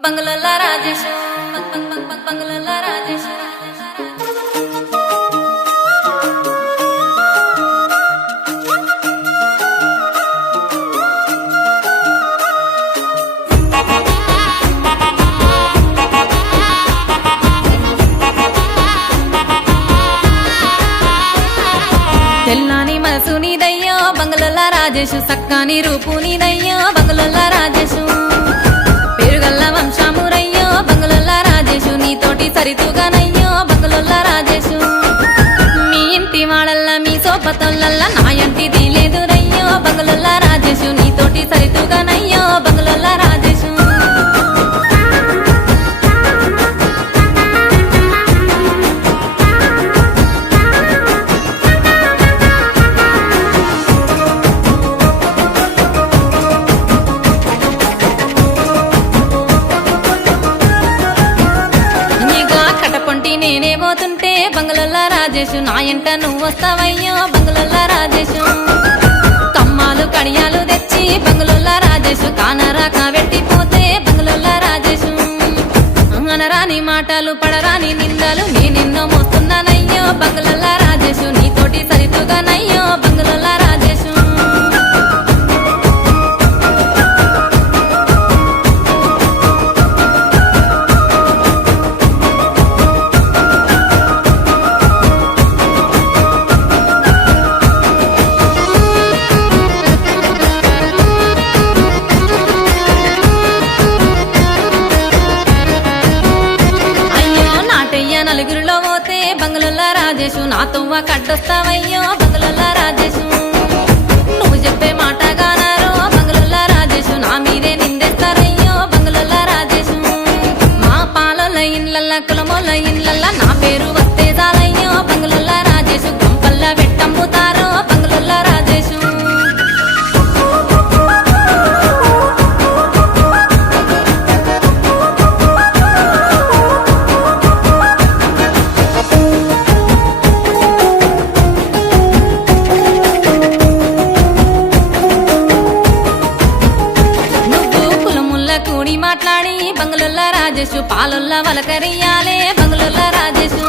బంగ్లాల రాజేషు బంగ్లాల రాజేషు తెల్లాని మనసు నీదయ్యో బంగ్లాల రాజేషు సక్కాని రూపు నీదయ్యో బంగ్లాల రాజేషు పేరుగల్ల వంశమురయ్యో బంగ్లాల రాజేషు నీతోటి సరితుగానయ్యో బంగ్లాల రాజేషు మీ ఇంటి వాడల్లా మీ సోపతోళ్ళల్లా నా ఇంటిది లేదురయ్యో బంగ్లాల రాజేషు నీతోటి సరితుగానయ్యో బంగ్లాల రాజేషు నేనే పోతుంటే బంగ్లాల రాజేషు నా ఎంట నువ్వు వస్తావయ్యో బంగ్లాల రాజేషు కమ్మాలు కడియాలు తెచ్చి బంగ్లాల రాజేషు కానరాక వెట్టిపోతే బంగ్లాల రాజేషు అనరాని మాటలు పడరాని నిందలు నేనెన్నో మోస్తున్నానయ్యో బంగ్లాల రాజేషు నీతోటి సరితుగానయ్యో బంగ్లాల రాజేషు నలుగురిలో పోతే బంగ్లాల రాజేషు నా తొవ్వ కట్టొస్తావయ్యో బంగ్లాల రాజేషు నువ్వు చెప్పే మాట గానారో బంగ్లాల రాజేషు నా మీదే నిందేస్తారయ్యో బంగ్లాల రాజేషు మా పాలల ఇళ్ళల్ల కులమోల ఇళ్ళల్ల నా పేరు వస్తే చాలయ్యో బంగ్లాల రాజేషు గంపల్ల వెట్టమ్ముతారో బంగ్లాల రాజేషు కూడి మాట్లాడి బంగ్లాల రాజేషు పాలొల్ల వలకరియాలే బంగ్లాల రాజేషు